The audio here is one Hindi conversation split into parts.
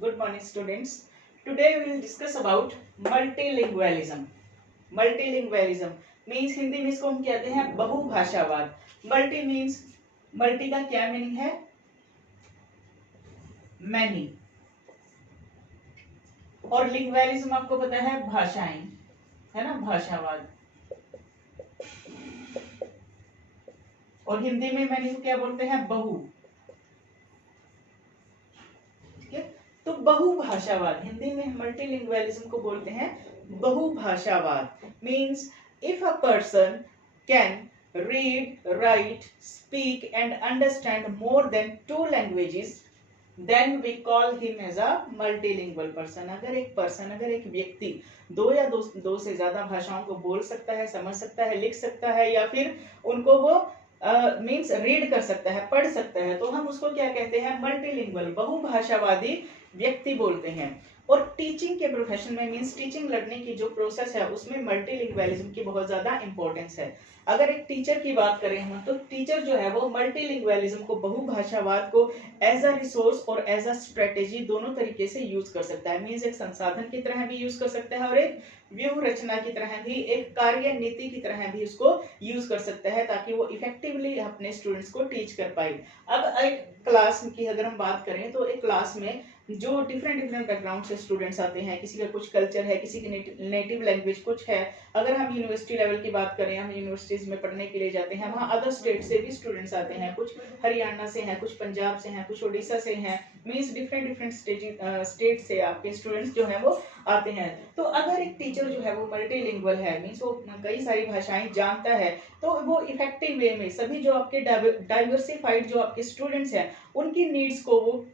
Good morning, students. Today we will discuss about multilingualism. Multilingualism means Hindi में इसको हम कहते हैं बहुभाषावाद. Multi means multi का क्या मीनिंग है? Many. और लिंग्वलिज्म आपको पता है भाषाएं, है ना, भाषावाद. और हिंदी में मैनी को क्या बोलते हैं? बहु. तो बहुभाषावाद हिंदी में मल्टीलिंगुअलिज्म को बोलते हैं बहुभाषावाद. Means if a person can read, write, speak and understand more than 2 languages then we call him as a multilingual person. अगर एक व्यक्ति दो से ज्यादा भाषाओं को बोल सकता है, समझ सकता है, लिख सकता है या फिर उनको वो मीन्स रीड कर सकता है, पढ़ सकता है, तो हम उसको क्या कहते हैं? मल्टीलिंगुअल, बहुभाषावादी व्यक्ति बोलते हैं. और टीचिंग के प्रोफेशन में मींस टीचिंग लर्निंग की जो प्रोसेस है उसमें मल्टीलिंगुअलिज्म की बहुत ज्यादा इंपॉर्टेंस है. अगर एक टीचर की बात करें हम तो टीचर जो है वो मल्टीलिंगुअलिज्म को, बहुभाषावाद को एज अ रिसोर्स और एज अ स्ट्रेटेजी दोनों तरीके से यूज कर सकता है. मींस एक संसाधन की तरह भी यूज कर सकता है और एक व्यूह रचना की तरह भी, एक कार्य नीति की तरह भी उसको यूज कर सकता है ताकि वो इफेक्टिवली अपने स्टूडेंट्स को टीच कर पाए. अब एक क्लास की अगर हम बात करें तो एक क्लास में जो डिफरेंट बैकग्राउंड से स्टूडेंट्स आते हैं, किसी का कुछ कल्चर है, किसी की नेटिव लैंग्वेज कुछ है. अगर हम यूनिवर्सिटी लेवल की बात करें, हम यूनिवर्सिटीज में पढ़ने के लिए जाते हैं, वहाँ अदर स्टेट से भी स्टूडेंट्स आते हैं. कुछ हरियाणा से हैं, कुछ पंजाब से हैं, कुछ उड़ीसा से हैं. मीन्स डिफरेंट स्टेट से आपके स्टूडेंट्स जो है वो आते हैं. तो अगर एक टीचर जो है वो मल्टीलिंगुअल है, मीन्स वो कई सारी भाषाएं जानता है, तो वो इफेक्टिव वे में सभी जो आपके डाइवर्सिफाइड जो आपके स्टूडेंट्स हैं उनकी नीड्स को वो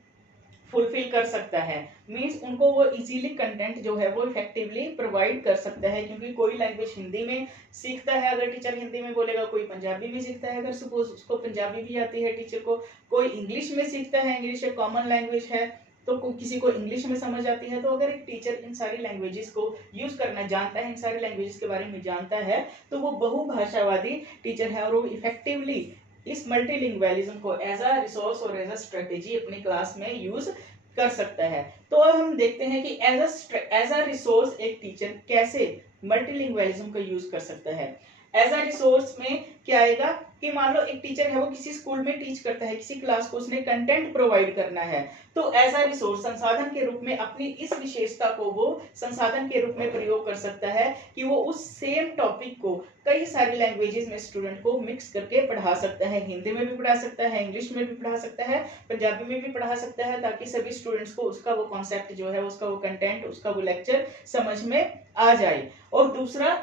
फुलफिल कर सकता है. मींस उनको वो इजीली कंटेंट जो है वो इफेक्टिवली प्रोवाइड कर सकता है. क्योंकि कोई लैंग्वेज हिंदी में सीखता है, अगर टीचर हिंदी में बोलेगा, कोई पंजाबी में सीखता है, अगर सपोज उसको पंजाबी भी आती है टीचर को, कोई इंग्लिश में सीखता है, इंग्लिश एक कॉमन लैंग्वेज है, तो किसी को इंग्लिश में समझ आती है. तो अगर एक टीचर इन सारी लैंग्वेजेस को यूज करना जानता है, इन सारी लैंग्वेजेस के बारे में जानता है, तो वो बहुभाषावादी टीचर है और वो इफेक्टिवली इस मल्टीलिंगुअलिज्म को एज अ रिसोर्स और एज अ स्ट्रेटेजी अपनी क्लास में यूज कर सकता है. तो अब हम देखते हैं कि एज अ रिसोर्स एक टीचर कैसे मल्टीलिंगुअलिज्म को यूज कर सकता है. एज अ रिसोर्स में क्या आएगा कि मान लो एक टीचर है वो किसी स्कूल में टीच करता है, किसी क्लास को उसने कंटेंट प्रोवाइड करना है, तो एज अ रिसोर्स संसाधन के रूप में अपनी इस विशेषता को वो संसाधन के रूप में प्रयोग कर सकता है कि वो उस सेम टॉपिक को कई सारी लैंग्वेजेस में स्टूडेंट को मिक्स करके पढ़ा सकता है. हिंदी में भी पढ़ा सकता है, इंग्लिश में भी पढ़ा सकता है, पंजाबी में भी पढ़ा सकता है, ताकि सभी स्टूडेंट्स को उसका वो कॉन्सेप्ट जो है, उसका वो कंटेंट, उसका वो लेक्चर समझ में आ जाए. और दूसरा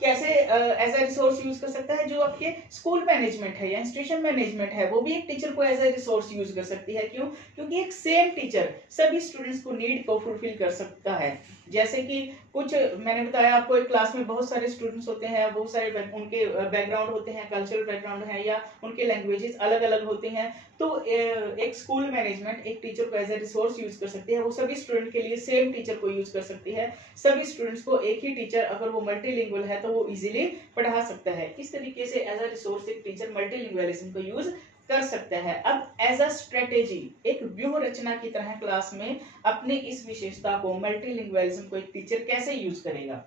कैसे एज अ रिसोर्स यूज कर सकता है, जो आपके स्कूल मैनेजमेंट है या इंस्टीट्यूशन मैनेजमेंट है, वो भी एक टीचर को एज अ रिसोर्स यूज कर सकती है. क्यों? क्योंकि एक सेम टीचर सभी स्टूडेंट्स को नीड को फुलफिल कर सकता है. जैसे कि कुछ मैंने बताया आपको, एक क्लास में बहुत सारे स्टूडेंट्स होते हैं, बहुत सारे उनके बैकग्राउंड होते हैं, कल्चरल बैकग्राउंड है या उनके लैंग्वेजेस अलग अलग होते हैं. तो एक स्कूल मैनेजमेंट एक टीचर को एज ए रिसोर्स यूज कर सकती है. वो सभी स्टूडेंट के लिए सेम टीचर को यूज कर सकती है. सभी स्टूडेंट्स को एक ही टीचर, अगर वो मल्टीलिंगुअल है तो वो इजीली पढ़ा सकता है. इस तरीके से एज अ रिसोर्स एक टीचर मल्टीलिंगुअलिज्म को यूज कर सकता है. अब एज अ स्ट्रेटेजी एक व्यूह रचना की तरह क्लास में अपनी इस विशेषता को, मल्टीलिंगुअलिज्म को एक टीचर कैसे यूज करेगा?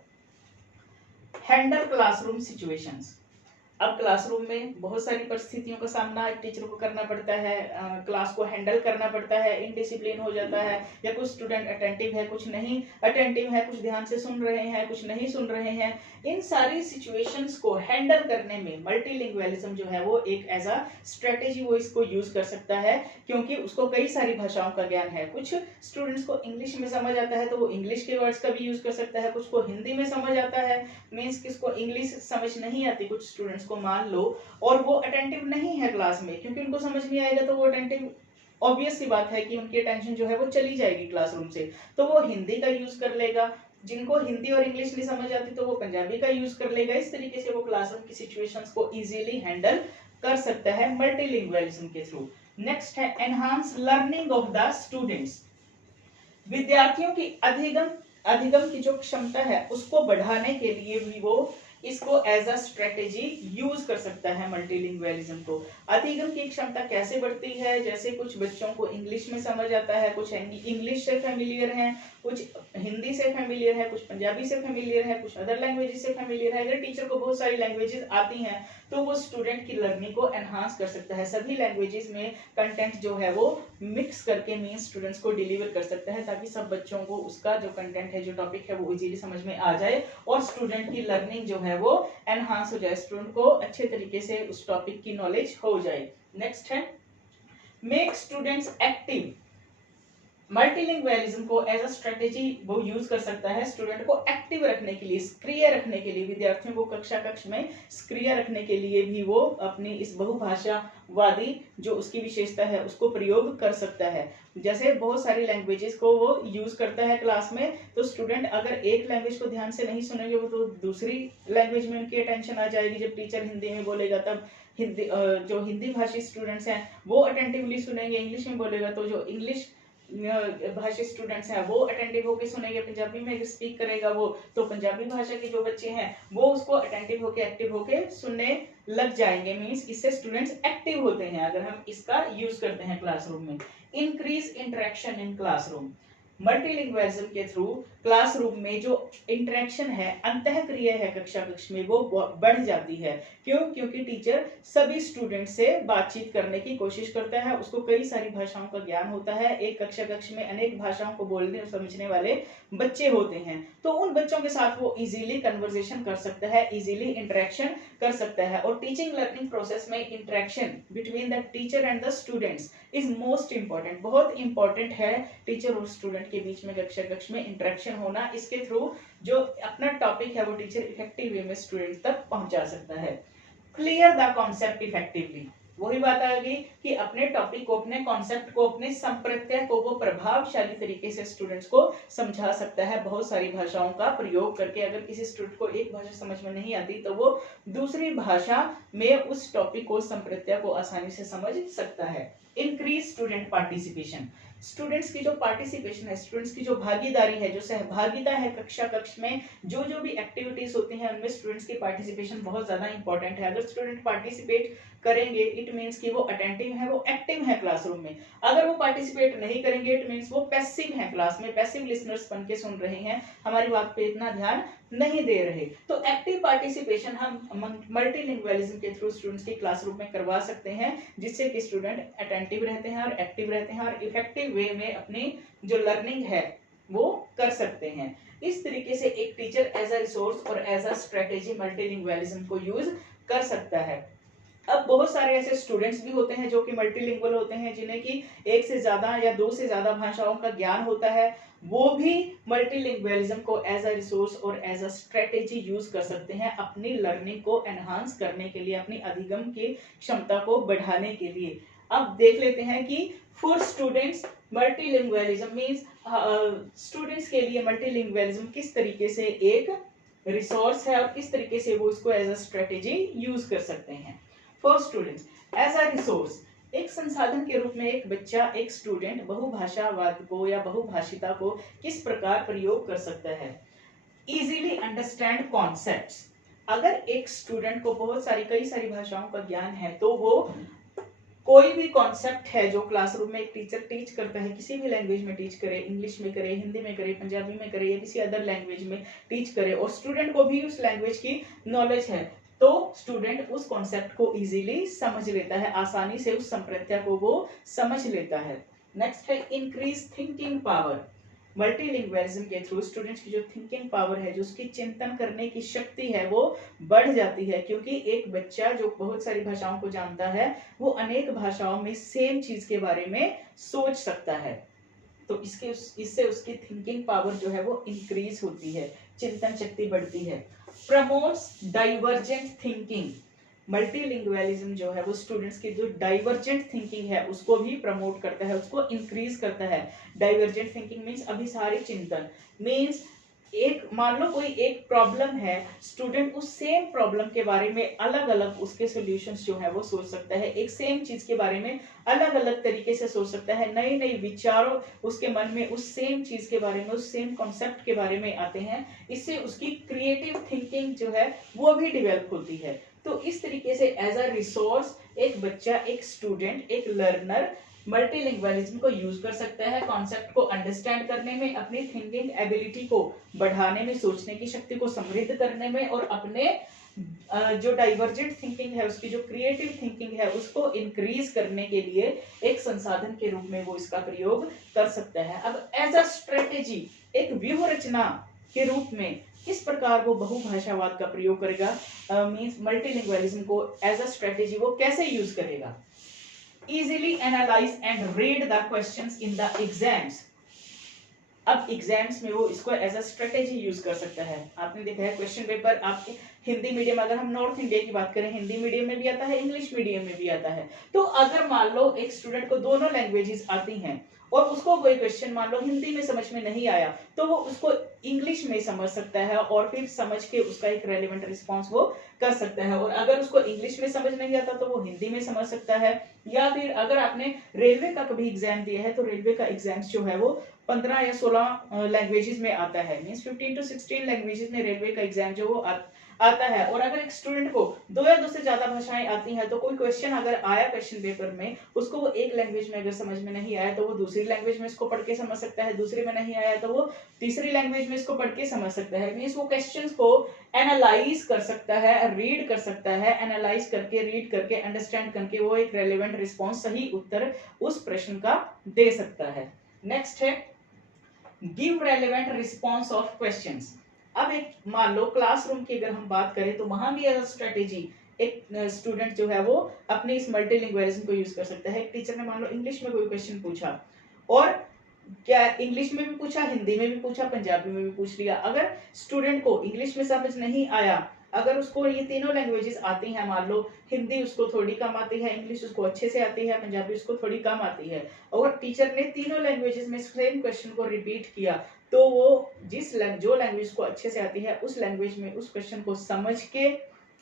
Handle classroom situations. अब क्लासरूम में बहुत सारी परिस्थितियों का सामना एक टीचर को करना पड़ता है, क्लास को हैंडल करना पड़ता है, इनडिसिप्लिन हो जाता है, या कुछ स्टूडेंट अटेंटिव है, कुछ नहीं अटेंटिव है, कुछ ध्यान से सुन रहे हैं, कुछ नहीं सुन रहे हैं. इन सारी सिचुएशंस को हैंडल करने में मल्टीलिंगुअलिज्म जो है वो एक एज अ स्ट्रेटेजी वो इसको यूज कर सकता है. क्योंकि उसको कई सारी भाषाओं का ज्ञान है. कुछ स्टूडेंट्स को इंग्लिश में समझ आता है तो वो इंग्लिश के वर्ड्स का भी यूज कर सकता है, कुछ को हिंदी में समझ आता है, मीन्स किसको इंग्लिश समझ नहीं आती कुछ स्टूडेंट्स को मान लो, और वो अटेंटिव नहीं है क्लास में, क्योंकि उनको समझ नहीं आएगा तो वो अटेंटिव, ऑब्वियस सी बात है कि उनकी अटेंशन जो है वो चली जाएगी क्लासरूम से, तो वो हिंदी का यूज कर लेगा. जिनको हिंदी और इंग्लिश नहीं समझ आती तो वो पंजाबी का यूज कर लेगा. इस तरीके से वो क्लासरूम की सिचुएशंस को इजीली हैंडल कर सकता है मल्टीलिंगुअलिज्म के थ्रू. नेक्स्ट है enhance learning of the students. विद्यार्थियों की अधिगम की जो क्षमता है उसको बढ़ाने के लिए भी वो इसको एज अ स्ट्रेटेजी यूज कर सकता है मल्टीलिंगुअलिज्म को। अधिगम की क्षमता कैसे बढ़ती है, जैसे कुछ बच्चों को इंग्लिश में समझ आता है, कुछ इंग्लिश से फेमिलियर हैं, कुछ हिंदी से फेमिलियर है, कुछ पंजाबी से फेमिलियर है, कुछ अदर लैंग्वेजेस से फेमिलियर है। अगर टीचर को बहुत सारी लैंग्वेजेस आती हैं तो वो स्टूडेंट की लर्निंग को एनहांस कर सकता है। सभी लैंग्वेजेस में कंटेंट जो है वो मिक्स करके मीन स्टूडेंट्स को डिलीवर कर सकता है, ताकि सब बच्चों को उसका जो कंटेंट है, जो टॉपिक है, वो इजीली समझ में आ जाए और स्टूडेंट की लर्निंग जो है वो एनहांस हो जाए, स्टूडेंट को अच्छे तरीके से उस टॉपिक की नॉलेज हो जाए। नेक्स्ट है मेक स्टूडेंट्स एक्टिव। मल्टीलिंगुअलिज्म को एज अ स्ट्रेटेजी वो यूज कर सकता है स्टूडेंट को एक्टिव रखने के लिए, सक्रिय रखने के लिए। विद्यार्थियों को कक्षा कक्ष में सक्रिय रखने के लिए भी वो अपनी इस बहुभाषावादी जो उसकी विशेषता है उसको प्रयोग कर सकता है। जैसे बहुत सारी लैंग्वेजेस को वो यूज करता है क्लास में, तो स्टूडेंट अगर एक लैंग्वेज को ध्यान से नहीं सुनेंगे वो तो दूसरी लैंग्वेज में उनकी अटेंशन आ जाएगी। जब टीचर हिंदी में बोलेगा तब हिंदी जो हिंदी भाषी स्टूडेंट्स हैं वो अटेंटिवली सुनेंगे, इंग्लिश में बोलेगा तो जो इंग्लिश भाषी स्टूडेंट्स हैं वो अटेंटिव होकर सुनेंगे, पंजाबी में स्पीक करेगा वो तो पंजाबी भाषा के जो बच्चे हैं वो उसको अटेंटिव होकर एक्टिव होकर सुनने लग जाएंगे। मींस इससे स्टूडेंट्स एक्टिव होते हैं अगर हम इसका यूज करते हैं क्लासरूम में। Increase interaction in classroom. Multilingualism के थ्रू क्लासरूम में जो इंटरेक्शन है, अंतःक्रिया है कक्षा कक्ष में, वो बढ़ जाती है। क्यों? क्योंकि टीचर सभी स्टूडेंट से बातचीत करने की कोशिश करता है, उसको कई सारी भाषाओं का ज्ञान होता है। एक कक्षा कक्ष में अनेक भाषाओं को बोलने और समझने वाले बच्चे होते हैं, तो उन बच्चों के साथ वो इजीली कन्वर्सेशन कर सकता है, इजीली इंटरेक्शन कर सकता है। और टीचिंग लर्निंग प्रोसेस में interaction between the teacher and the students is most important. बहुत इंपॉर्टेंट है टीचर और स्टूडेंट के बीच में कक्षा कक्ष में इंटरेक्शन होना। इसके थ्रू जो अपना टॉपिक है वो टीचर इफेक्टिव वे में स्टूडेंट तक पहुंचा सकता है। Clear the concept effectively. वही बात आ गई कि अपने टॉपिक को, अपने कॉन्सेप्ट को, अपने संप्रत्यय को वो प्रभावशाली तरीके से स्टूडेंट्स को समझा सकता है बहुत सारी भाषाओं का प्रयोग करके। अगर किसी स्टूडेंट को एक भाषा समझ में नहीं आती तो वो दूसरी भाषा में उस टॉपिक को, संप्रत्यय को आसानी से समझ सकता है। Increase student participation. स्टूडेंट्स की जो पार्टिसिपेशन है, स्टूडेंट्स की जो भागीदारी है, जो सहभागिता है कक्षा कक्ष में, जो जो भी एक्टिविटीज होती हैं उनमें स्टूडेंट्स की पार्टिसिपेशन बहुत ज्यादा इंपॉर्टेंट है। अगर स्टूडेंट पार्टिसिपेट करेंगे इट मींस कि वो अटेंटिव है, वो एक्टिव है क्लासरूम में। अगर वो पार्टिसिपेट नहीं करेंगे इट मींस वो पैसिव है, क्लास में पैसिव लिसनर्स बन के सुन रहे हैं, हमारी बात पे इतना ध्यान नहीं दे रहे। तो एक्टिव पार्टिसिपेशन हम मल्टीलिंगुअलिज्म के थ्रू स्टूडेंट्स की क्लासरूम में करवा सकते हैं, जिससे कि स्टूडेंट अटेंटिव रहते हैं और एक्टिव रहते हैं और इफेक्टिव वे में अपनी जो लर्निंग है वो कर सकते हैं। इस तरीके से एक टीचर एज अ रिसोर्स और एज अ स्ट्रेटेजी मल्टीलिंगुअलिज्म को यूज कर सकता है। अब बहुत सारे ऐसे स्टूडेंट्स भी होते हैं जो कि मल्टीलिंगुअल होते हैं, जिन्हें कि एक से ज्यादा या दो से ज्यादा भाषाओं का ज्ञान होता है। वो भी मल्टीलिंगुअलिज्म को एज अ रिसोर्स और एज अ स्ट्रेटेजी यूज कर सकते हैं अपनी लर्निंग को एनहांस करने के लिए, अपनी अधिगम की क्षमता को बढ़ाने के लिए। अब देख लेते हैं कि for students multilingualism means students के लिए मल्टीलिंगुअलिज्म किस तरीके से एक रिसोर्स है और किस तरीके से वो इसको एज अ स्ट्रेटेजी यूज कर सकते हैं। For students as a resource, एक संसाधन के रूप में एक बच्चा, एक स्टूडेंट बहुभाषावाद को या बहुभाषिता को किस प्रकार प्रयोग कर सकता है। Easily understand concepts. अगर एक स्टूडेंट को बहुत सारी कई सारी भाषाओं का ज्ञान है तो वो कोई भी कॉन्सेप्ट है जो क्लासरूम में एक टीचर टीच करता है, किसी भी लैंग्वेज में टीच करे, इंग्लिश में करे, हिंदी में करे, पंजाबी में करे या किसी अदर लैंग्वेज में टीच करे और स्टूडेंट को भी उस लैंग्वेज की नॉलेज है, तो स्टूडेंट उस कॉन्सेप्ट को इजीली समझ लेता है, आसानी से उस संप्रत्यय को वो समझ लेता है। नेक्स्ट है इंक्रीज थिंकिंग पावर। मल्टीलिंगुअलिज्म के थ्रू स्टूडेंट्स की जो थिंकिंग पावर है, जो उसकी चिंतन करने की शक्ति है वो बढ़ जाती है, क्योंकि एक बच्चा जो बहुत सारी भाषाओं को जानता है वो अनेक भाषाओं में सेम चीज के बारे में सोच सकता है। तो इससे उसकी थिंकिंग पावर जो है वो इंक्रीज होती है, चिंतन शक्ति बढ़ती है। Promotes divergent thinking. मल्टीलिंगुअलिज्म जो है वो स्टूडेंट्स की जो डाइवर्जेंट थिंकिंग है उसको भी प्रमोट करता है, उसको इंक्रीज करता है। डाइवर्जेंट थिंकिंग मींस अभिसारी चिंतन, मींस एक मान लो कोई एक प्रॉब्लम है, स्टूडेंट उस सेम प्रॉब्लम के बारे में अलग अलग उसके सॉल्यूशंस जो है वो सोच सकता है, एक सेम चीज के बारे में अलग अलग तरीके से सोच सकता है, नए नए विचारों उसके मन में उस सेम चीज के बारे में, उस सेम कॉन्सेप्ट के बारे में आते हैं। इससे उसकी क्रिएटिव थिंकिंग जो है वो भी डेवलप होती है। तो इस तरीके से एज अ रिसोर्स एक बच्चा, एक स्टूडेंट, एक लर्नर मल्टीलिंगुअलिज्म को यूज कर सकता है कॉन्सेप्ट को अंडरस्टैंड करने में, अपनी थिंकिंग एबिलिटी को बढ़ाने में, सोचने की शक्ति को समृद्ध करने में, और अपने जो डाइवर्जेंट थिंकिंग है, उसकी जो क्रिएटिव थिंकिंग है उसको इंक्रीज करने के लिए एक संसाधन के रूप में वो इसका प्रयोग कर सकता है। अब एज अ स्ट्रेटेजी, एक व्यूह रचना के रूप में किस प्रकार वो बहुभाषावाद का प्रयोग करेगा, मींस मल्टीलिंगुअलिज्म को एज अ स्ट्रेटेजी वो कैसे यूज करेगा। Easily analyze and read the questions in the exams। अब एग्जाम्स में वो इसको एज अ स्ट्रेटेजी यूज कर सकता है। आपने देखा है क्वेश्चन पेपर आपके हिंदी मीडियम, अगर हम नॉर्थ इंडिया की बात करें, हिंदी मीडियम में भी आता है, इंग्लिश मीडियम में भी आता है। तो अगर मान लो एक स्टूडेंट को दोनों लैंग्वेजेस आती हैं और उसको कोई क्वेश्चन मान लो हिंदी में समझ में नहीं आया, तो वो उसको इंग्लिश में समझ सकता है और फिर समझ के उसका एक रेलिवेंट रिस्पॉन्स वो कर सकता है। और अगर उसको इंग्लिश में समझ नहीं आता तो वो हिंदी में समझ सकता है। या फिर अगर आपने रेलवे का कभी एग्जाम दिया है तो रेलवे का एग्जाम्स जो है वो 15 या 16 लैंग्वेजेस में आता है, मींस 15 to 16 लैंग्वेजेस में रेलवे का एग्जाम जो वो आता है। और अगर एक स्टूडेंट को 2 या 2 से ज्यादा भाषाएं आती हैं तो कोई क्वेश्चन अगर आया क्वेश्चन पेपर में, उसको वो एक लैंग्वेज में अगर समझ में नहीं आया तो वो दूसरी लैंग्वेज में इसको पढ़ के समझ सकता है, दूसरे में नहीं आया तो वो तीसरी लैंग्वेज में इसको पढ़ के समझ सकता है। मींस वो क्वेश्चंस को एनालाइज कर सकता है, रीड कर सकता है, एनालाइज करके, रीड करके, अंडरस्टैंड करके वो एक रेलेवेंट रिस्पॉन्स, सही उत्तर उस प्रश्न का दे सकता है। नेक्स्ट है give relevant response of questions. अब एक मान लो क्लासरूम की अगर हम बात करें तो वहां भी एज अ स्ट्रेटेजी एक स्टूडेंट जो है वो अपने इस मल्टीलिंगुअलिज्म को यूज कर सकता है। टीचर ने मान लो इंग्लिश में कोई क्वेश्चन पूछा, और क्या इंग्लिश में भी पूछा, हिंदी में भी पूछा, पंजाबी में भी पूछ लिया। अगर स्टूडेंट को इंग्लिश में समझ नहीं आया, अगर उसको ये तीनों लैंग्वेजेस आती हैं, मान लो हिंदी उसको थोड़ी कम आती है, इंग्लिश उसको अच्छे से आती है, पंजाबी उसको थोड़ी कम आती है, और टीचर ने तीनों लैंग्वेजेस में सेम क्वेश्चन को रिपीट किया, तो वो जो लैंग्वेज को अच्छे से आती है उस लैंग्वेज में उस क्वेश्चन को समझ के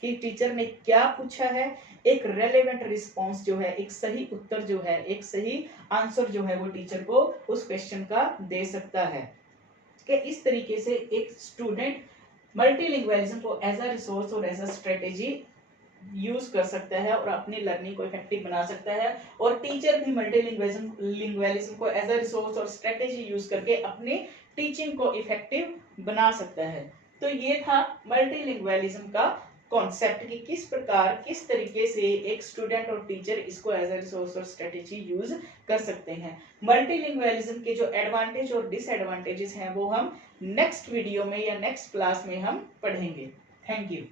कि टीचर ने क्या पूछा है, एक रेलेवेंट रिस्पॉन्स जो है, एक सही उत्तर जो है, एक सही आंसर जो है वो टीचर को उस क्वेश्चन का दे सकता है। कि इस तरीके से एक स्टूडेंट मल्टीलिंगुअलिज्म को एज अ रिसोर्स और एज अ स्ट्रेटेजी यूज कर सकता है और अपनी लर्निंग को इफेक्टिव बना सकता है। और टीचर भी मल्टीलिंगुअलिज्म को एज अ रिसोर्स और स्ट्रेटेजी यूज करके अपनी टीचिंग को इफेक्टिव बना सकता है। तो ये था मल्टीलिंगुअलिज्म का कॉन्सेप्ट कि किस प्रकार, किस तरीके से एक स्टूडेंट और टीचर इसको एज अ रिसोर्स और स्ट्रेटेजी यूज कर सकते हैं। मल्टीलिंगुअलिज्म के जो एडवांटेज और डिसएडवांटेजेस हैं वो हम नेक्स्ट वीडियो में या नेक्स्ट क्लास में हम पढ़ेंगे। Thank you.